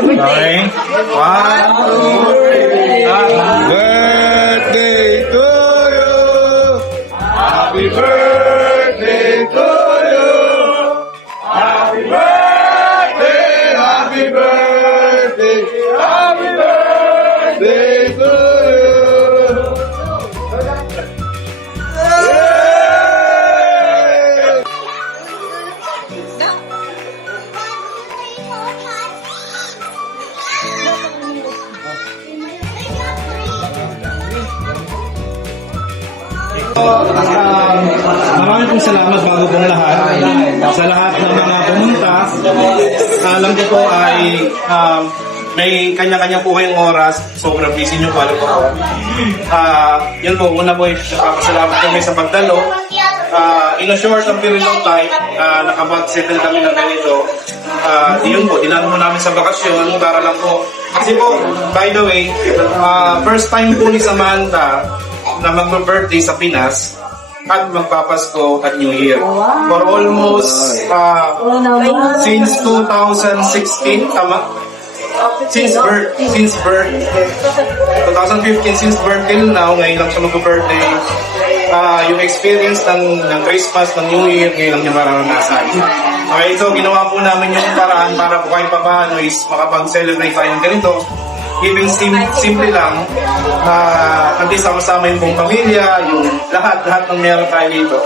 Okay. 1, 2, 3. Happy birthday to you. Happy birthday to you. Happy birthday, happy birthday, happy birthday to you. Maraming pong salamat bago pong lahat sa lahat ng mga pumunta. Alam ko po ay may kanya-kanya po kayong oras. Sobrang busy nyo pala po. Yun po, una po pasalamat kami sa pagdalo. In a short period of time, nakapag-settle kami ng ganito. Yun po, dinalo mo namin sa bakasyon para lang po. Kasi po, by the way, first time po ni Samantha na mag-birthday sa Pinas at magpapasko at New Year. For almost since 2016, tama? Since birth 2015, since birth till now, ngayon lang siya mag-birthday. Yung experience ng Christmas, ng New Year, ngayon lang niya mararanasan. Okay, so ginawa po namin yung paraan para po kahit paano is makapag-celebrate tayo ng ganito. Even simple lang, at least sama-sama yung buong pamilya, yung lahat ng meron tayo dito.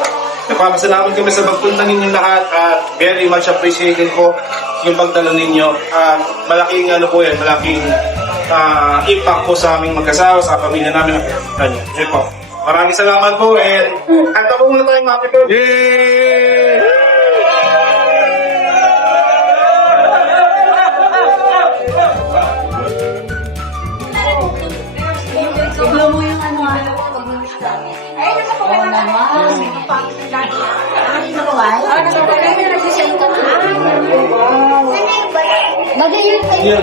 Nagpapasalamat kami sa pagpunta ninyo lahat at very much appreciated po yung pagdalo ninyo. Malaking malaking impact po sa aming mag-asawa, sa pamilya namin. Yun po. Maraming salamat po and kanta po muna tayong happy birthday! Yay! Siglo mo yung ano. Ay, nakapagay na naman. Bagay yun sa'yo.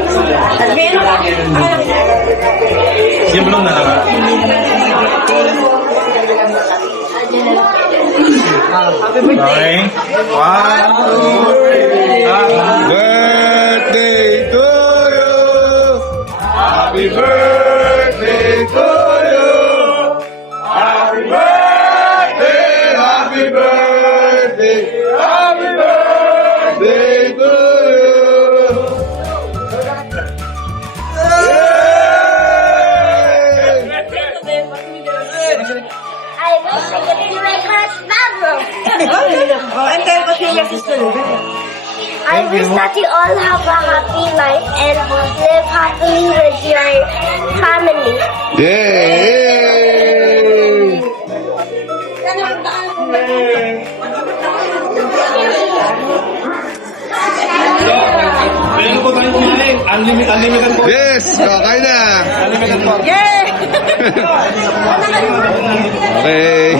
Yung blue na naman. Okay. 1, 2, 3. Happy birthday to you. Happy birthday to you. Happy birthday, happy birthday, happy birthday to you. I wish I could be like Hasbro. I wish that you all have a happy life and live happily with your family. Yay! Meron po tayong kumain. Unlimited po. Yes! Okay na! Unlimited po. Yay! Okay.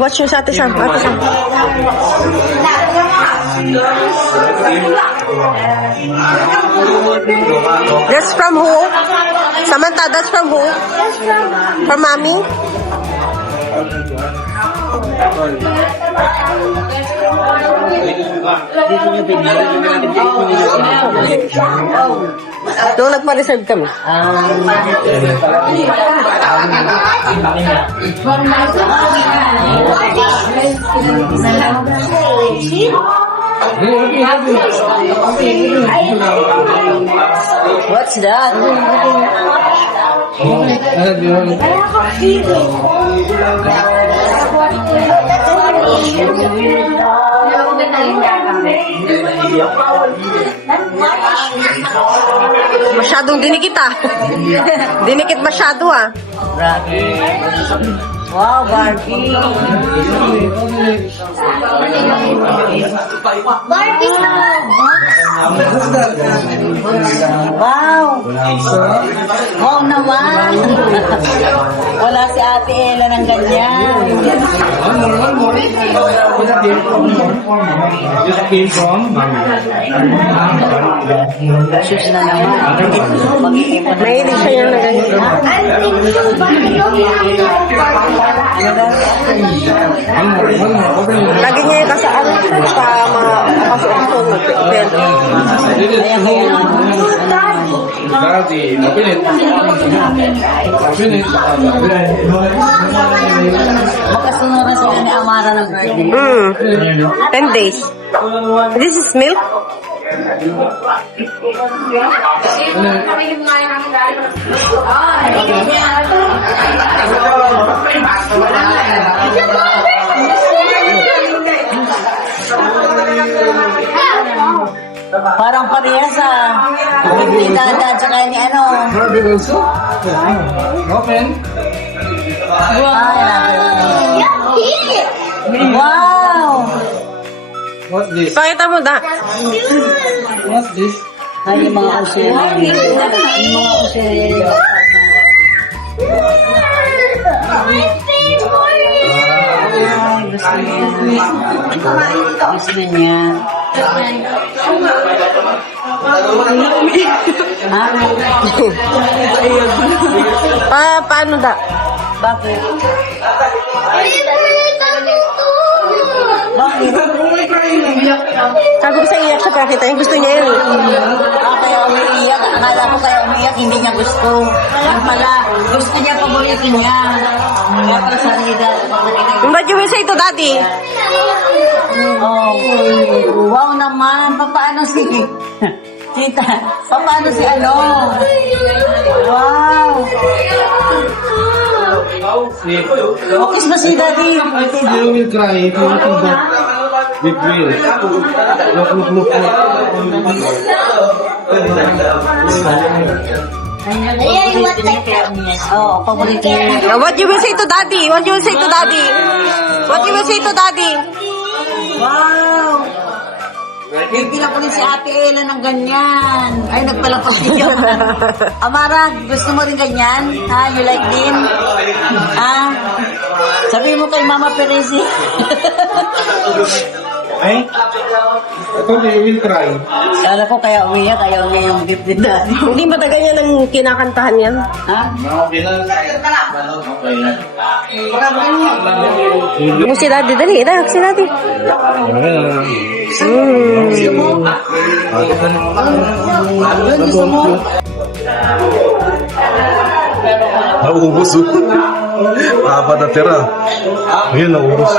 Watch your Ate Sam. Ate Sam. That's from who? Samantha, that's from who? From Mommy? Doon nagpa-reserve kami. What's that? Masyadong dinikit ah. Dinikit masyado ah. Wow, Barbie. Barbie! Wow! Wow naman! Wala si Ate Ella ng ganyan. Sus na naman. Mag-iipon. Mahilig siya yung na ganito. Lagi niya yung kasaan sa mga kapasukan. Magkasunuran sila ni Amara ng birthday. 10 days. This is milk? Parang parehas ni Dada at saka ni ano. Wow! Pakita mo da. Ay, yung mga kusiri. Yung mga kusiri. Gusto niya. Paano da? Bakit? Bakit? Sabi ko sa iyak siya pakita. Yung gusto niya yun. Kaya umiiyak. Akala ko kaya umiiyak, hindi niya gusto. Yung pala, gusto niya, paborito niya. Kaya pala sa nila. What you will say to daddy? Oh, wow naman. Paano si... Tita, paano si ano? Wow! Okay ba si Daddy? I told you will cry if you think that with real. Look. Oh, paborito niya. What you will say to daddy? What you will say to daddy? What you will say to daddy? Wow! Bibila ko rin si Ate Ella ng ganyan. Ay, nagpalapas niya. Amara, gusto mo rin ganyan? Ha? You like din? Ha? Sabi mo kay Mama Perezi. Ay? I told you will cry. Kala ko kaya umiyak yung gift ni Daddy. Hindi matagal niya nang kinakantahan yan. Ha? Okay na. Yung si daddy, dali. Dali, si daddy. Naubos. Apat na tira. Ngayon, naubos.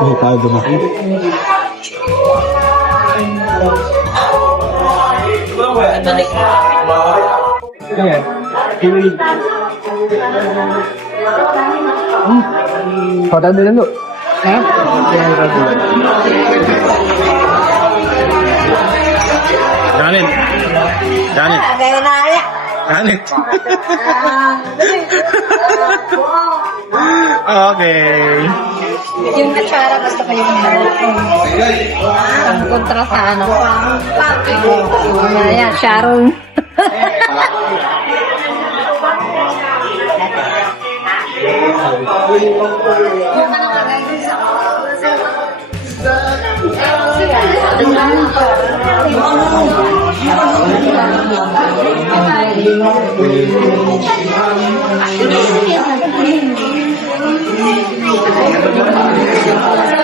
Hindi tayo dumating. Padahal nila lo. Janet. Kaya na kaya. Janet. Okay. Yung katsara, basta ko yung ang kontra sa ano. Ayan, Sharon.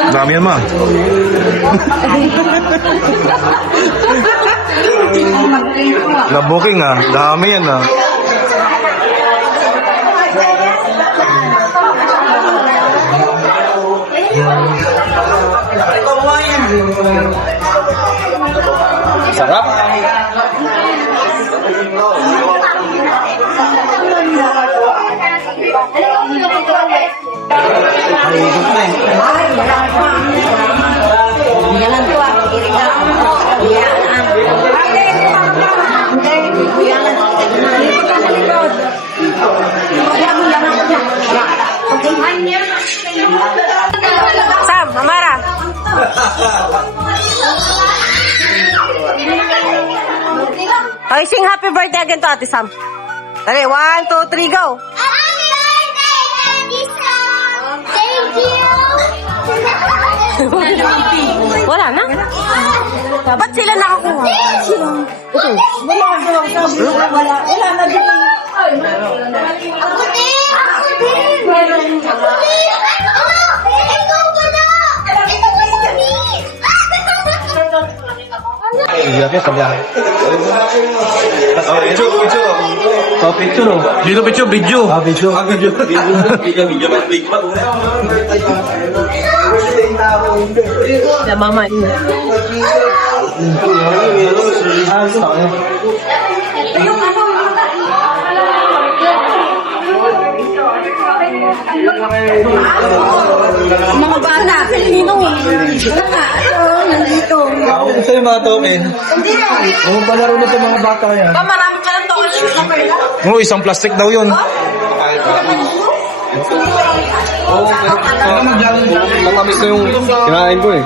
Dami yan, ma. Na-booking ah. Dami yan ah. Sarap. Sam, Amara. Okay, sing happy birthday again to Ate Sam. Dali, 1, 2, 3, go! Happy birthday, Auntie Sam! Thank you! Wala na? Ba't sila nakakuha? Wala na din. Ako din! Ako din! Ako din! Ikaw pala! Ikaw pala! Dito picture, video. Video. Na mama niya. Mga bata, Ninong eh. Nandito. Ito yung mga token. Oo, palaro na sa mga bata yan. Pa, marami ka ng token shoes na pala. Oo, isang plastic daw yun. Nakamis na yung kinain ko eh.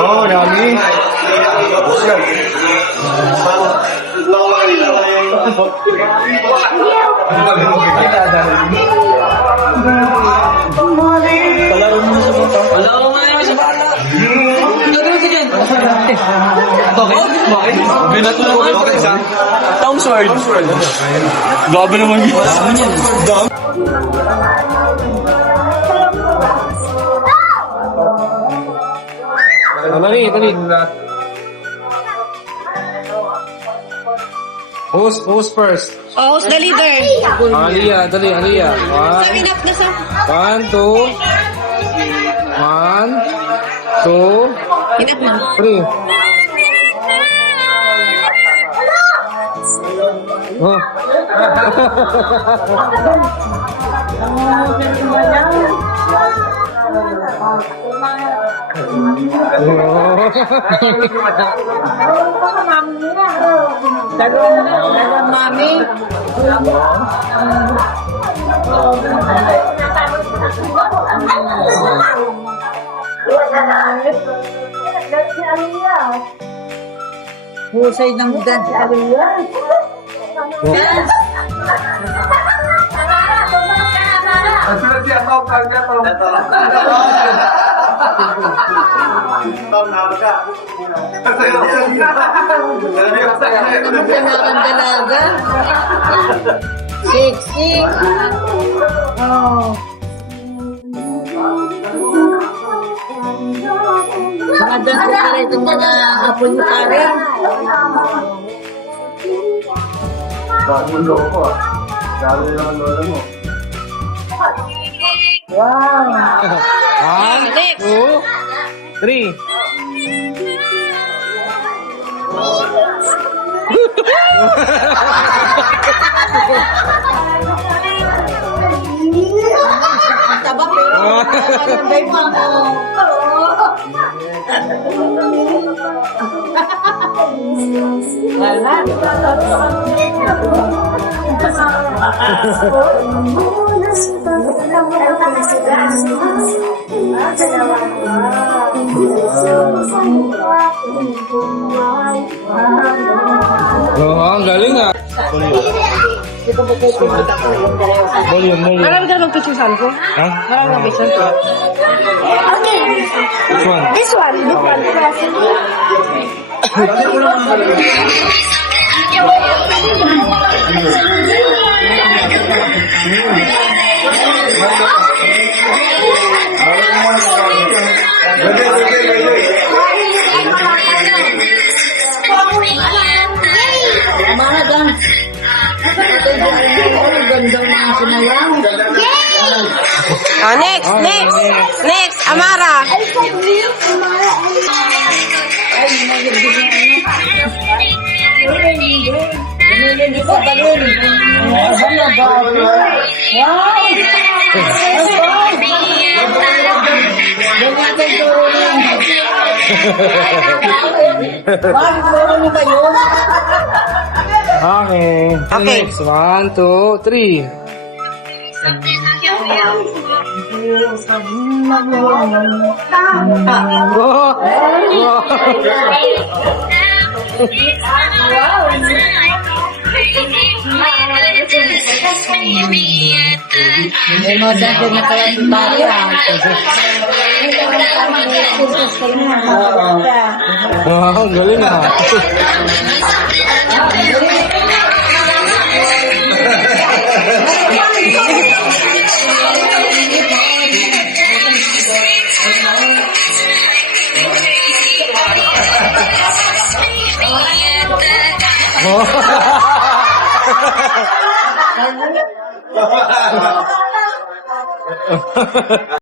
Oh, yummy. Tom Sword. Gabi naman yun. Dali. Who's first? Oh, who's the leader? Aliyah, dali, Aliyah. Sabi na sa... 1, 2. 1, 2, Hinap na. 3. Oh. Mami. Husay ng dad. Dalaga. Sexy. Oh. Mga doon ko pala itong mga hapon ni pare. Wow. 1, 2, 3. Ang taba pero nabay mo ako. Wala. Oh, ang galing ah. Volume. Marami ka naman picture saan ko? Ha? Marami ka picture ko. Okay. Which one? This one. Mahal lang. Ang gandang mga sinayang. Oh, next, Amara. Ay, Nililinis ka pa rin. Ano ba? Wow! Ganyan kayo turulong. Bakit turulong ba yun? Okay. Okay. Next. 1, 2, 3. May mga dati na kaya si Maria. Wow, galing ah.